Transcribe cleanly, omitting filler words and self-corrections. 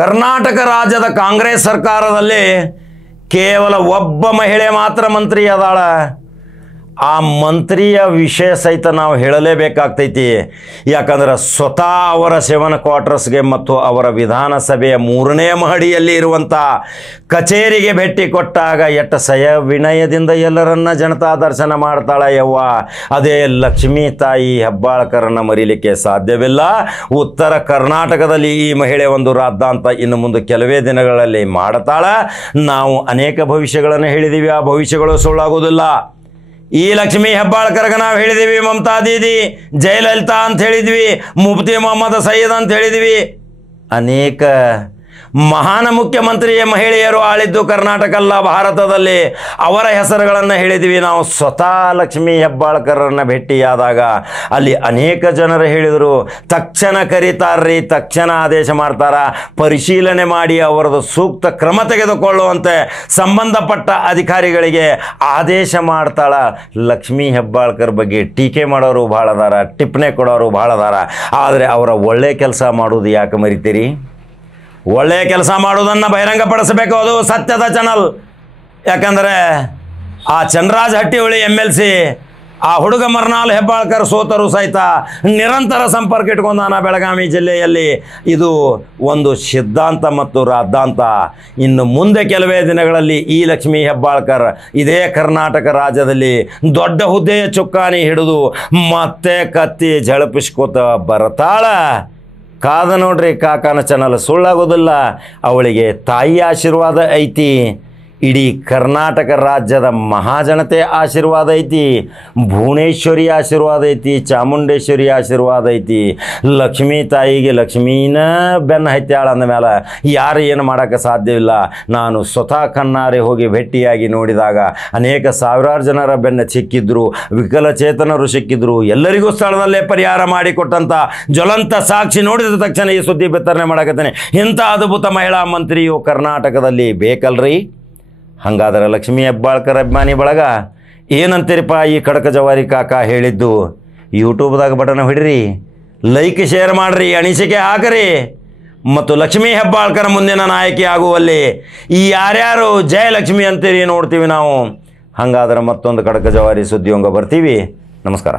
ಕರ್ನಾಟಕ ರಾಜ್ಯದ ಕಾಂಗ್ರೆಸ್ ಸರ್ಕಾರದಲ್ಲಿ ಕೇವಲ ಒಬ್ಬ ಮಹಿಳೆ ಮಾತ್ರ ಮಂತ್ರಿ ಅದಾಳ. ಆ ಮಂತ್ರಿಯ ವಿಷಯ ಸಹಿತ ನಾವು ಹೇಳಲೇಬೇಕಾಗ್ತೈತಿ. ಯಾಕಂದ್ರೆ ಸ್ವತಃ ಅವರ ಸೆವೆನ್ ಕ್ವಾರ್ಟರ್ಸ್ಗೆ ಮತ್ತು ಅವರ ವಿಧಾನಸಭೆಯ 3ನೇ ಮಹಡಿಯಲ್ಲಿ ಇರುವಂಥ ಕಚೇರಿಗೆ ಭೇಟಿ ಕೊಟ್ಟಾಗ ಎಷ್ಟು ವಿನಯದಿಂದ ಎಲ್ಲರನ್ನ ಜನತಾ ದರ್ಶನ ಮಾಡ್ತಾಳ ಯವ್ವ. ಅದೇ ಲಕ್ಷ್ಮೀ ತಾಯಿ ಹೆಬ್ಬಾಳ್ಕರನ್ನ ಮರೀಲಿಕ್ಕೆ ಸಾಧ್ಯವಿಲ್ಲ. ಉತ್ತರ ಕರ್ನಾಟಕದಲ್ಲಿ ಈ ಮಹಿಳೆ ಒಂದು ರಾದ್ದಾಂತ ಇನ್ನು ಮುಂದೆ ಕೆಲವೇ ದಿನಗಳಲ್ಲಿ ಮಾಡ್ತಾಳ. ನಾವು ಅನೇಕ ಭವಿಷ್ಯಗಳನ್ನು ಹೇಳಿದ್ದೀವಿ, ಆ ಭವಿಷ್ಯಗಳು ಸುಳ್ಳಾಗೋದಿಲ್ಲ. ಈ ಲಕ್ಷ್ಮೀ ಹೆಬ್ಬಾಳ್ಕರ್ಗೆ ನಾವು ಹೇಳಿದ್ದೀವಿ ಮಮತಾ ದೀದಿ, ಜಯಲಲಿತಾ ಅಂತ ಹೇಳಿದ್ವಿ, ಮುಫ್ತಿ ಮೊಹಮ್ಮದ್ ಸಯ್ಯದ್ ಅಂತ ಹೇಳಿದ್ವಿ. ಅನೇಕ ಮಹಾನ್ ಮುಖ್ಯಮಂತ್ರಿಯ ಮಹಿಳೆಯರು ಆಳಿದ್ದು ಕರ್ನಾಟಕ ಅಲ್ಲ, ಭಾರತದಲ್ಲಿ. ಅವರ ಹೆಸರುಗಳನ್ನು ಹೇಳಿದ್ವಿ ನಾವು. ಸ್ವತಃ ಲಕ್ಷ್ಮೀ ಹೆಬ್ಬಾಳ್ಕರನ್ನು ಭೇಟಿಯಾದಾಗ ಅಲ್ಲಿ ಅನೇಕ ಜನರು ಹೇಳಿದರು, ತಕ್ಷಣ ಕರೀತಾರ್ರಿ, ತಕ್ಷಣ ಆದೇಶ ಮಾಡ್ತಾರ, ಪರಿಶೀಲನೆ ಮಾಡಿ ಅವರದು ಸೂಕ್ತ ಕ್ರಮ ತೆಗೆದುಕೊಳ್ಳುವಂತೆ ಸಂಬಂಧಪಟ್ಟ ಅಧಿಕಾರಿಗಳಿಗೆ ಆದೇಶ ಮಾಡ್ತಾಳ. ಲಕ್ಷ್ಮೀ ಹೆಬ್ಬಾಳ್ಕರ್ ಬಗ್ಗೆ ಟೀಕೆ ಮಾಡೋರು ಭಾಳ ಅದಾರ, ಟಿಪ್ಪಣಿ ಕೊಡೋರು ಭಾಳ ಅದಾರ. ಆದರೆ ಅವರ ಒಳ್ಳೆ ಕೆಲಸ ಮಾಡೋದು ಯಾಕೆ ಮರಿತೀರಿ? ಒಳ್ಳೆಯ ಕೆಲಸ ಮಾಡೋದನ್ನು ಬಹಿರಂಗಪಡಿಸಬೇಕು, ಅದು ಸತ್ಯದ ಚಾನಲ್. ಯಾಕಂದರೆ ಆ ಚಂದ್ರರಾಜ್ ಹಟ್ಟಿಹೊಳಿ MLC ಆ ಹುಡುಗ ಮರ್ನಾಲ್ ಹೆಬ್ಬಾಳ್ಕರ್ ಸೋತರು ಸಹಿತ ನಿರಂತರ ಸಂಪರ್ಕ ಇಟ್ಕೊಂಡಾನ ಬೆಳಗಾವಿ ಜಿಲ್ಲೆಯಲ್ಲಿ. ಇದು ಒಂದು ಸಿದ್ಧಾಂತ ಮತ್ತು ರಾದ್ದಾಂತ. ಇನ್ನು ಮುಂದೆ ಕೆಲವೇ ದಿನಗಳಲ್ಲಿ ಈ ಲಕ್ಷ್ಮೀ ಹೆಬ್ಬಾಳ್ಕರ್ ಇದೇ ಕರ್ನಾಟಕ ರಾಜ್ಯದಲ್ಲಿ ದೊಡ್ಡ ಹುದ್ದೆಯ ಚುಕ್ಕಾಣಿ ಹಿಡಿದು ಮತ್ತೆ ಕತ್ತಿ ಝಳಪಿಸ್ಕೋತ ಬರ್ತಾಳ. ಕಾದ ನೋಡ್ರಿ ಕಾಕಾನ ಚಾನಲ್, ಸುಳ್ಳಾಗೋದಿಲ್ಲ. ಅವಳಿಗೆ ತಾಯಿ ಆಶೀರ್ವಾದ ಐತಿ, ಇಡೀ ಕರ್ನಾಟಕ ರಾಜ್ಯದ ಮಹಾಜನತೆ ಆಶೀರ್ವಾದ ಐತಿ, ಭುವನೇಶ್ವರಿ ಆಶೀರ್ವಾದ ಐತಿ, ಚಾಮುಂಡೇಶ್ವರಿ ಆಶೀರ್ವಾದ ಐತಿ. ಲಕ್ಷ್ಮೀ ತಾಯಿಗೆ ಲಕ್ಷ್ಮೀನ ಬೆನ್ನು ಹತ್ಯಾಳ ಅಂದಮೇಲೆ ಯಾರು ಏನು ಮಾಡೋಕ್ಕೆ ಸಾಧ್ಯವಿಲ್ಲ. ನಾನು ಸ್ವತಃ ಕಣ್ಣಾರೆ ಹೋಗಿ ಭೇಟಿಯಾಗಿ ನೋಡಿದಾಗ ಅನೇಕ ಸಾವಿರಾರು ಜನರ ಬೆನ್ನು ಸಿಕ್ಕಿದ್ರು, ವಿಕಲಚೇತನರು ಸಿಕ್ಕಿದ್ರು. ಎಲ್ಲರಿಗೂ ಸ್ಥಳದಲ್ಲೇ ಪರಿಹಾರ ಮಾಡಿಕೊಟ್ಟಂಥ ಜ್ವಲಂತ ಸಾಕ್ಷಿ ನೋಡಿದ ತಕ್ಷಣ ಈ ಸುದ್ದಿ ಬಿತ್ತರಣೆ ಮಾಡಕತ್ತೇನೆ. ಇಂಥ ಅದ್ಭುತ ಮಹಿಳಾ ಮಂತ್ರಿಯು ಕರ್ನಾಟಕದಲ್ಲಿ ಬೇಕಲ್ರಿ? ಹಾಗಾದರೆ ಲಕ್ಷ್ಮೀ ಹೆಬ್ಬಾಳ್ಕರ್ ಅಭಿಮಾನಿ ಬಳಗ ಏನಂತೀರಿಪ್ಪ ಈ ಖಡಕ ಜವಾರಿ ಕಾಕ ಹೇಳಿದ್ದು? ಯೂಟ್ಯೂಬ್ದಾಗ ಬಟನ್ ಹಿಡಿರಿ, ಲೈಕ್ ಶೇರ್ ಮಾಡಿರಿ, ಅನಿಸಿಕೆ ಹಾಕರಿ. ಮತ್ತು ಲಕ್ಷ್ಮೀ ಹೆಬ್ಬಾಳ್ಕರ್ ಮುಂದಿನ ನಾಯಕಿ ಆಗುವಲ್ಲಿ ಯಾರ್ಯಾರು ಜಯ ಲಕ್ಷ್ಮಿ ಅಂತೀರಿ ನೋಡ್ತೀವಿ ನಾವು. ಹಾಗಾದ್ರೆ ಮತ್ತೊಂದು ಖಡಕ ಜವಾರಿ ಸುದ್ದಿಯೊಂಗ ಬರ್ತೀವಿ. ನಮಸ್ಕಾರ.